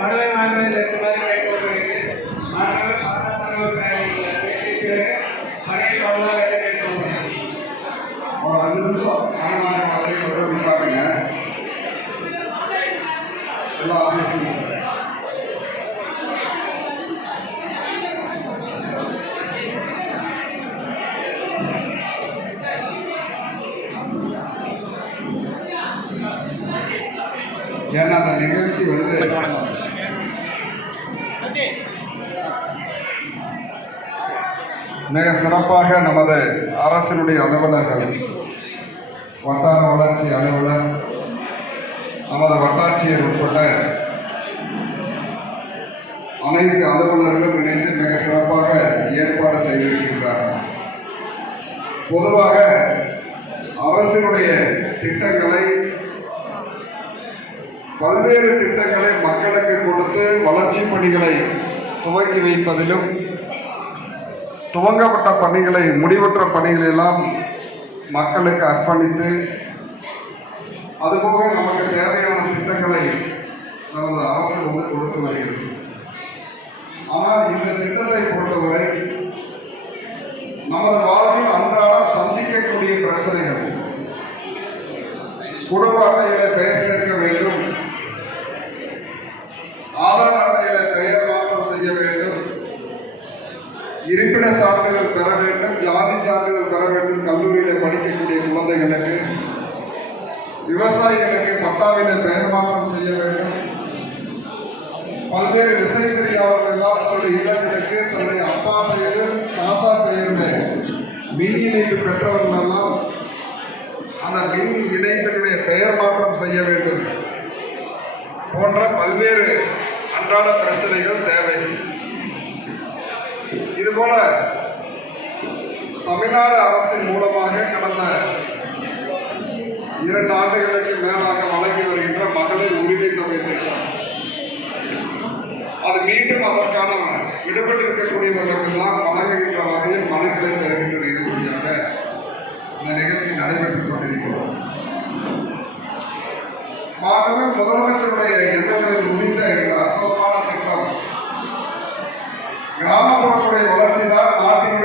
மனுவை வாங்குவதில் இருக்குமாறு கேட்டுக்கொள்கிறேன். பேசிய மனைவி அவ்வளோ கேட்டுக்கொள்கிறேன். ஒரு 5 நிமிஷம் காட்டுங்க எல்லா ஆஃபீஸும் ஏன்னா அந்த நிகழ்ச்சி மிக சிறப்பாக நமது அரசினுடைய அலுவலர்கள், வட்டார வளர்ச்சி அலுவலர், நமது வட்டாட்சியர் உட்பட்ட அனைத்து அலுவலர்களும் இணைந்து மிக சிறப்பாக ஏற்பாடு செய்திருக்கின்றார்கள். பொதுவாக அரசினுடைய திட்டங்களை, பல்வேறு திட்டங்களை மக்களுக்கு கொடுத்து வளர்ச்சி பணிகளை துவங்கி வைப்பதிலும், துவங்கப்பட்ட பணிகளை, முடிவுற்ற பணிகளெல்லாம் மக்களுக்கு அர்ப்பணித்து, அதுபோக நமக்கு தேவையான திட்டங்களை நமது அரசு கொடுத்து வருகிறது. ஆனால் இந்த திட்டத்தை பொறுத்தவரை நமது வாழ்வில் அன்றாடம் சந்திக்கக்கூடிய பிரச்சனைகள், குடும்ப அட்டையில பெயர் சேர்க்க வேண்டும், ஆதார் அட்டையில பெயர் மாற்றம் செய்ய வேண்டும், இருப்பிட சான்றிதழ் பெற வேண்டும், ஜாதி சான்றிதழ் பெற வேண்டும், கல்லூரியில் படிக்கக்கூடிய குழந்தைகளுக்கு, விவசாயிகளுக்கு பட்டாவில பெயர் மாற்றம் செய்ய வேண்டும், பல்வேறு விசைத்தறியாளர்கள் எல்லாம் தன்னுடைய இடங்களுக்கு தன்னுடைய அப்பா பெயர், தாத்தா பெயருடைய மின் இணைப்பு பெற்றவர்கள் எல்லாம் அந்த மின் இணைப்பினுடைய பெயர் மாற்றம் செய்ய வேண்டும் போன்ற பல்வேறு அன்றாட பிரச்சனைகள் தேவை. இதுபோல தமிழ்நாடு அரசின் மூலமாக கடந்த 2 ஆண்டுகளுக்கு மேலாக வழங்கி வருகின்ற மகளிர் உரிமை தொகை திட்டம், அது மீண்டும் அதற்கான விடுபட்டிருக்கக்கூடியவர்களுக்கெல்லாம் வழங்குகின்ற வகையில் மனுக்களை பெறுகின்ற நிகழ்ச்சியாக இந்த நிகழ்ச்சி நடைபெற்றுக் கொண்டிருக்கிறோம். மாண்புமிகு முதலமைச்சருடைய எண்ணங்களில் முடிந்த இந்த அற்புதமான திட்டம் கிராமப்புறத்துடைய வளர்ச்சி தான் நாட்டின்